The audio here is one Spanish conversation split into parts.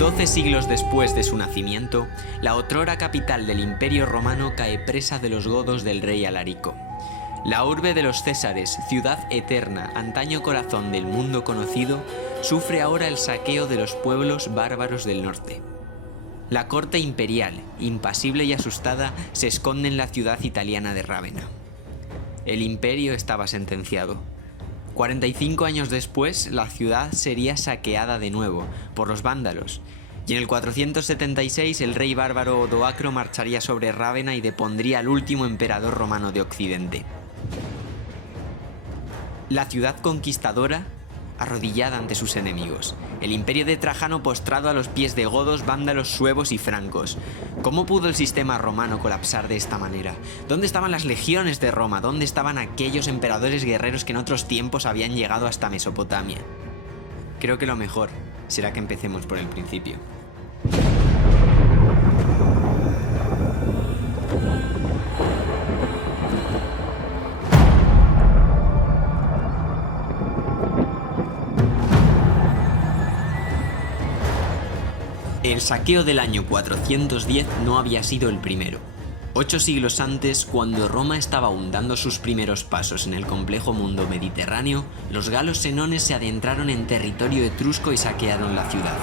12 siglos después de su nacimiento, la otrora capital del Imperio Romano cae presa de los godos del rey Alarico. La urbe de los Césares, ciudad eterna, antaño corazón del mundo conocido, sufre ahora el saqueo de los pueblos bárbaros del norte. La corte imperial, impasible y asustada, se esconde en la ciudad italiana de Rávena. El imperio estaba sentenciado. 45 años después, la ciudad sería saqueada de nuevo por los vándalos, y en el 476 el rey bárbaro Odoacro marcharía sobre Rávena y depondría al último emperador romano de Occidente. La ciudad conquistadora, arrodillada ante sus enemigos. El imperio de Trajano postrado a los pies de godos, vándalos, suevos y francos. ¿Cómo pudo el sistema romano colapsar de esta manera? ¿Dónde estaban las legiones de Roma? ¿Dónde estaban aquellos emperadores guerreros que en otros tiempos habían llegado hasta Mesopotamia? Creo que lo mejor será que empecemos por el principio. El saqueo del año 410 no había sido el primero. 8 siglos antes, cuando Roma estaba aún dando sus primeros pasos en el complejo mundo mediterráneo, los galos senones se adentraron en territorio etrusco y saquearon la ciudad.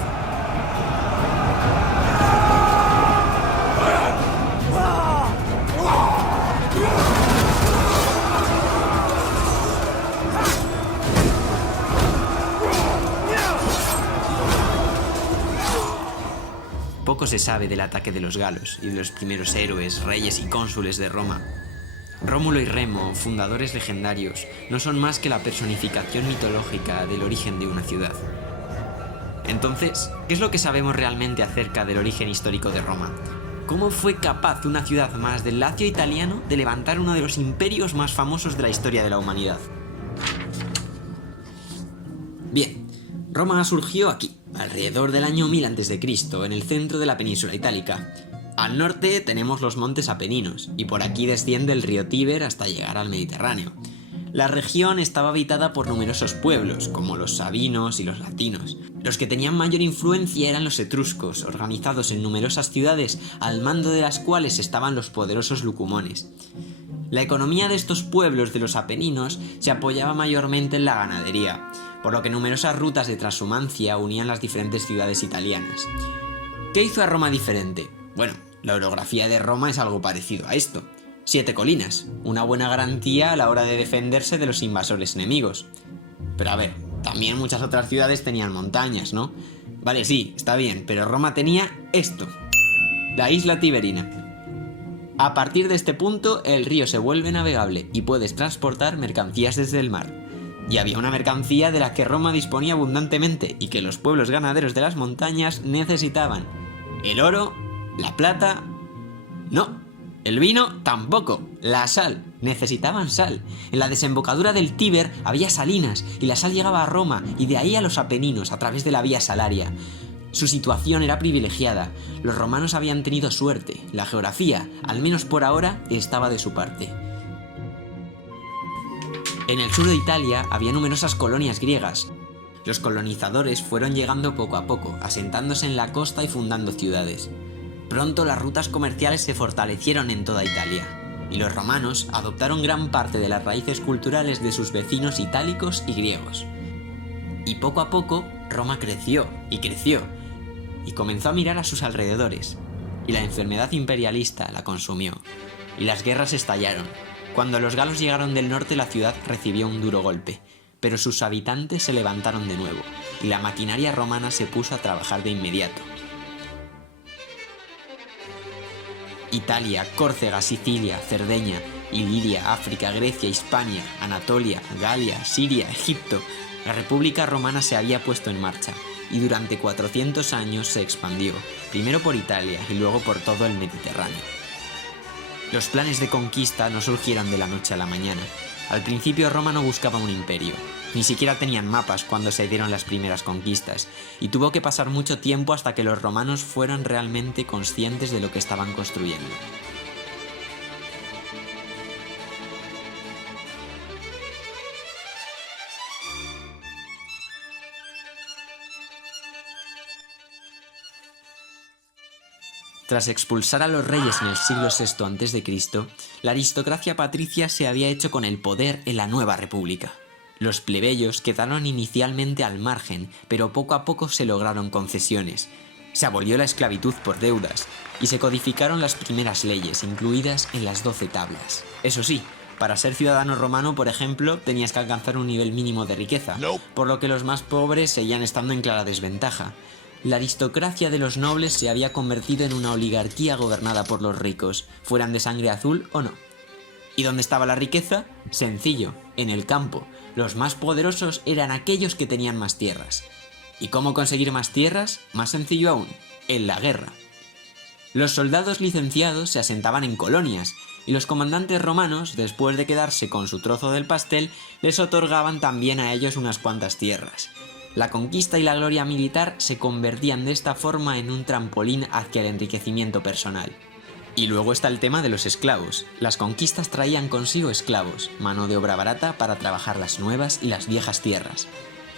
Poco se sabe del ataque de los galos y de los primeros héroes, reyes y cónsules de Roma. Rómulo y Remo, fundadores legendarios, no son más que la personificación mitológica del origen de una ciudad. Entonces, ¿qué es lo que sabemos realmente acerca del origen histórico de Roma? ¿Cómo fue capaz una ciudad más del Lacio italiano de levantar uno de los imperios más famosos de la historia de la humanidad? Bien, Roma surgió aquí, alrededor del año 1000 a.C., en el centro de la península itálica. Al norte tenemos los montes Apeninos, y por aquí desciende el río Tíber hasta llegar al Mediterráneo. La región estaba habitada por numerosos pueblos, como los sabinos y los latinos. Los que tenían mayor influencia eran los etruscos, organizados en numerosas ciudades, al mando de las cuales estaban los poderosos lucumones. La economía de estos pueblos de los Apeninos se apoyaba mayormente en la ganadería, por lo que numerosas rutas de trashumancia unían las diferentes ciudades italianas. ¿Qué hizo a Roma diferente? Bueno, la orografía de Roma es algo parecido a esto. 7 colinas, una buena garantía a la hora de defenderse de los invasores enemigos. Pero a ver, también muchas otras ciudades tenían montañas, ¿no? Vale, sí, está bien, pero Roma tenía esto, la isla Tiberina. A partir de este punto, el río se vuelve navegable y puedes transportar mercancías desde el mar. Y había una mercancía de la que Roma disponía abundantemente y que los pueblos ganaderos de las montañas necesitaban. El oro, la plata... No, el vino tampoco, la sal. Necesitaban sal. En la desembocadura del Tíber había salinas y la sal llegaba a Roma y de ahí a los Apeninos a través de la vía salaria. Su situación era privilegiada. Los romanos habían tenido suerte. La geografía, al menos por ahora, estaba de su parte. En el sur de Italia había numerosas colonias griegas. Los colonizadores fueron llegando poco a poco, asentándose en la costa y fundando ciudades. Pronto las rutas comerciales se fortalecieron en toda Italia, y los romanos adoptaron gran parte de las raíces culturales de sus vecinos itálicos y griegos. Y poco a poco, Roma creció, y comenzó a mirar a sus alrededores, y la enfermedad imperialista la consumió, y las guerras estallaron. Cuando los galos llegaron del norte, la ciudad recibió un duro golpe, pero sus habitantes se levantaron de nuevo, y la maquinaria romana se puso a trabajar de inmediato. Italia, Córcega, Sicilia, Cerdeña, Iliria, África, Grecia, Hispania, Anatolia, Galia, Siria, Egipto. La República Romana se había puesto en marcha, y durante 400 años se expandió, primero por Italia y luego por todo el Mediterráneo. Los planes de conquista no surgieron de la noche a la mañana. Al principio Roma no buscaba un imperio, ni siquiera tenían mapas cuando se dieron las primeras conquistas, y tuvo que pasar mucho tiempo hasta que los romanos fueran realmente conscientes de lo que estaban construyendo. Tras expulsar a los reyes en el siglo VI a.C., la aristocracia patricia se había hecho con el poder en la nueva república. Los plebeyos quedaron inicialmente al margen, pero poco a poco se lograron concesiones. Se abolió la esclavitud por deudas y se codificaron las primeras leyes, incluidas en las 12 tablas. Eso sí, para ser ciudadano romano, por ejemplo, tenías que alcanzar un nivel mínimo de riqueza, por lo que los más pobres seguían estando en clara desventaja. La aristocracia de los nobles se había convertido en una oligarquía gobernada por los ricos, fueran de sangre azul o no. ¿Y dónde estaba la riqueza? Sencillo, en el campo. Los más poderosos eran aquellos que tenían más tierras. ¿Y cómo conseguir más tierras? Más sencillo aún, en la guerra. Los soldados licenciados se asentaban en colonias, y los comandantes romanos, después de quedarse con su trozo del pastel, les otorgaban también a ellos unas cuantas tierras. La conquista y la gloria militar se convertían de esta forma en un trampolín hacia el enriquecimiento personal. Y luego está el tema de los esclavos. Las conquistas traían consigo esclavos, mano de obra barata para trabajar las nuevas y las viejas tierras.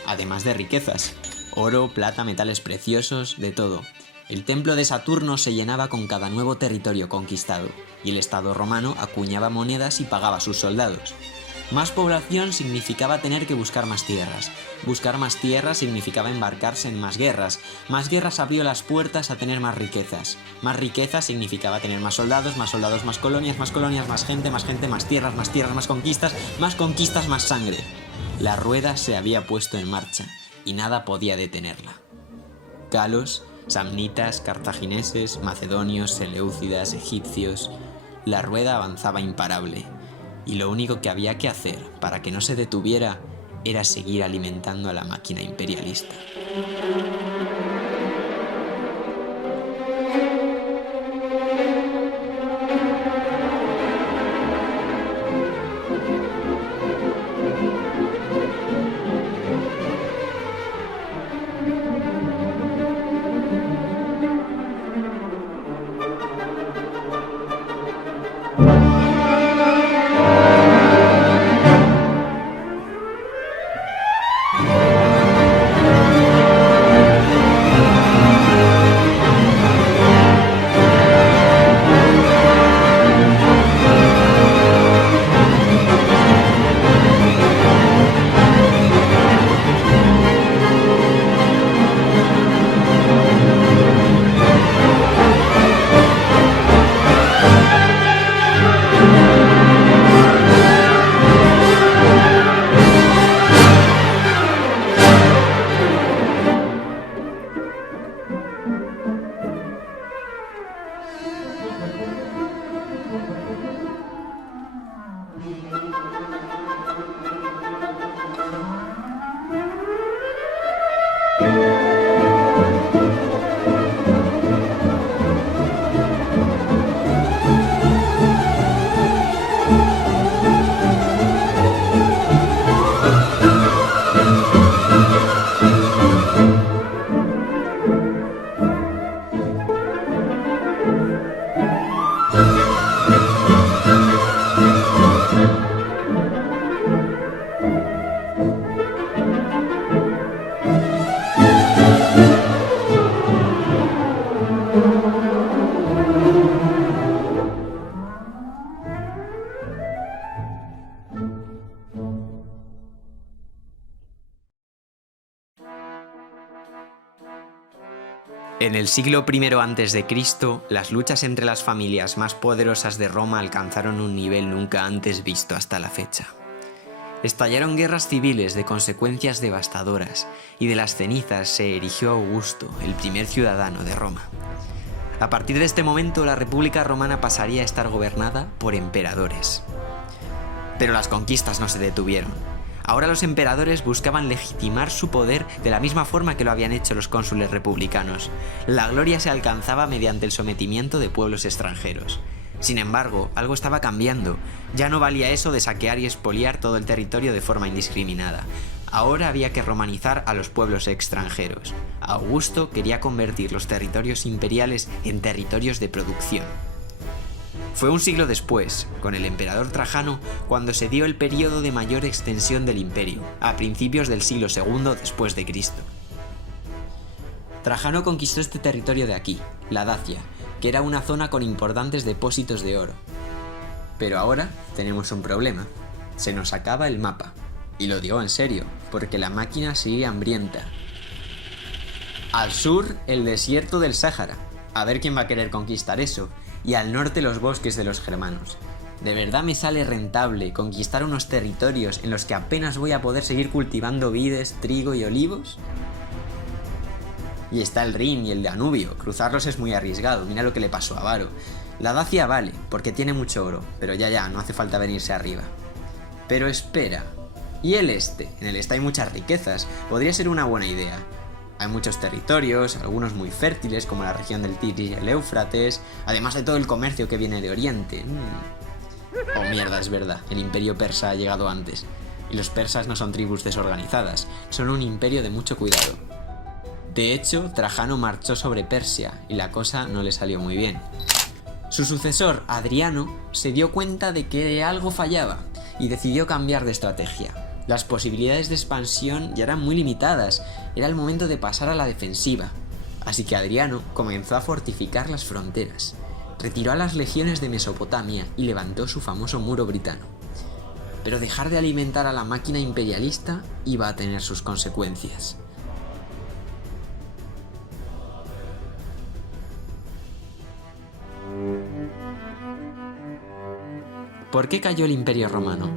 Además de riquezas, oro, plata, metales preciosos, de todo. El templo de Saturno se llenaba con cada nuevo territorio conquistado, y el Estado romano acuñaba monedas y pagaba a sus soldados. Más población significaba tener que buscar más tierras. Buscar más tierras significaba embarcarse en más guerras. Más guerras abrió las puertas a tener más riquezas. Más riquezas significaba tener más soldados, más colonias, más gente, más tierras, más conquistas, más sangre. La rueda se había puesto en marcha y nada podía detenerla. Galos, samnitas, cartagineses, macedonios, seleucidas, egipcios. La rueda avanzaba imparable. Y lo único que había que hacer para que no se detuviera era seguir alimentando a la máquina imperialista. En el siglo I a.C., las luchas entre las familias más poderosas de Roma alcanzaron un nivel nunca antes visto hasta la fecha. Estallaron guerras civiles de consecuencias devastadoras, y de las cenizas se erigió Augusto, el primer ciudadano de Roma. A partir de este momento, la República Romana pasaría a estar gobernada por emperadores. Pero las conquistas no se detuvieron. Ahora los emperadores buscaban legitimar su poder de la misma forma que lo habían hecho los cónsules republicanos. La gloria se alcanzaba mediante el sometimiento de pueblos extranjeros. Sin embargo, algo estaba cambiando. Ya no valía eso de saquear y expoliar todo el territorio de forma indiscriminada. Ahora había que romanizar a los pueblos extranjeros. Augusto quería convertir los territorios imperiales en territorios de producción. Fue un siglo después, con el emperador Trajano, cuando se dio el periodo de mayor extensión del imperio, a principios del siglo II después de Cristo. Trajano conquistó este territorio de aquí, la Dacia, que era una zona con importantes depósitos de oro. Pero ahora tenemos un problema. Se nos acaba el mapa. Y lo digo en serio, porque la máquina sigue hambrienta. Al sur, el desierto del Sáhara. A ver quién va a querer conquistar eso. Y al norte, los bosques de los germanos. ¿De verdad me sale rentable conquistar unos territorios en los que apenas voy a poder seguir cultivando vides, trigo y olivos? Y está el Rin y el Danubio. Cruzarlos es muy arriesgado. Mira lo que le pasó a Varo. La Dacia vale, porque tiene mucho oro, pero ya, no hace falta venirse arriba. Pero espera. ¿Y el este? En el este hay muchas riquezas. Podría ser una buena idea. Hay muchos territorios, algunos muy fértiles, como la región del Tigris y el Éufrates, además de todo el comercio que viene de Oriente. Oh, mierda, es verdad. El imperio persa ha llegado antes. Y los persas no son tribus desorganizadas, son un imperio de mucho cuidado. De hecho, Trajano marchó sobre Persia y la cosa no le salió muy bien. Su sucesor, Adriano, se dio cuenta de que algo fallaba y decidió cambiar de estrategia. Las posibilidades de expansión ya eran muy limitadas, era el momento de pasar a la defensiva. Así que Adriano comenzó a fortificar las fronteras, retiró a las legiones de Mesopotamia y levantó su famoso muro britano. Pero dejar de alimentar a la máquina imperialista iba a tener sus consecuencias. ¿Por qué cayó el Imperio Romano?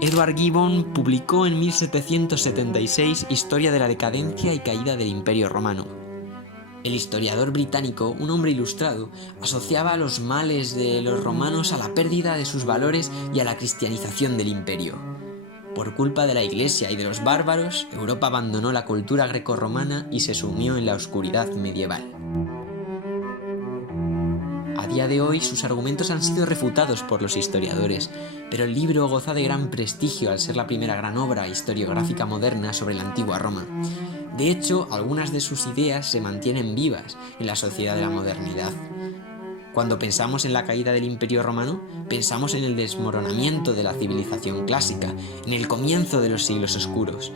Edward Gibbon publicó en 1776 Historia de la decadencia y caída del Imperio Romano. El historiador británico, un hombre ilustrado, asociaba los males de los romanos a la pérdida de sus valores y a la cristianización del imperio. Por culpa de la Iglesia y de los bárbaros, Europa abandonó la cultura grecorromana y se sumió en la oscuridad medieval. A día de hoy sus argumentos han sido refutados por los historiadores, pero el libro goza de gran prestigio al ser la primera gran obra historiográfica moderna sobre la antigua Roma. De hecho, algunas de sus ideas se mantienen vivas en la sociedad de la modernidad. Cuando pensamos en la caída del Imperio Romano, pensamos en el desmoronamiento de la civilización clásica, en el comienzo de los siglos oscuros.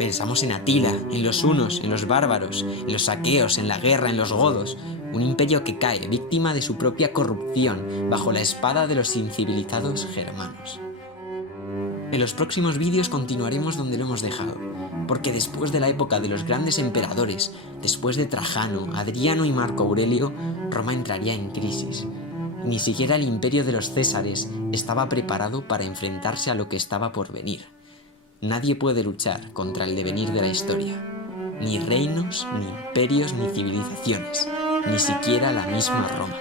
Pensamos en Atila, en los hunos, en los bárbaros, en los aqueos, en la guerra, en los godos. Un imperio que cae, víctima de su propia corrupción, bajo la espada de los incivilizados germanos. En los próximos vídeos continuaremos donde lo hemos dejado, porque después de la época de los grandes emperadores, después de Trajano, Adriano y Marco Aurelio, Roma entraría en crisis. Ni siquiera el imperio de los Césares estaba preparado para enfrentarse a lo que estaba por venir. Nadie puede luchar contra el devenir de la historia. Ni reinos, ni imperios, ni civilizaciones. Ni siquiera la misma Roma.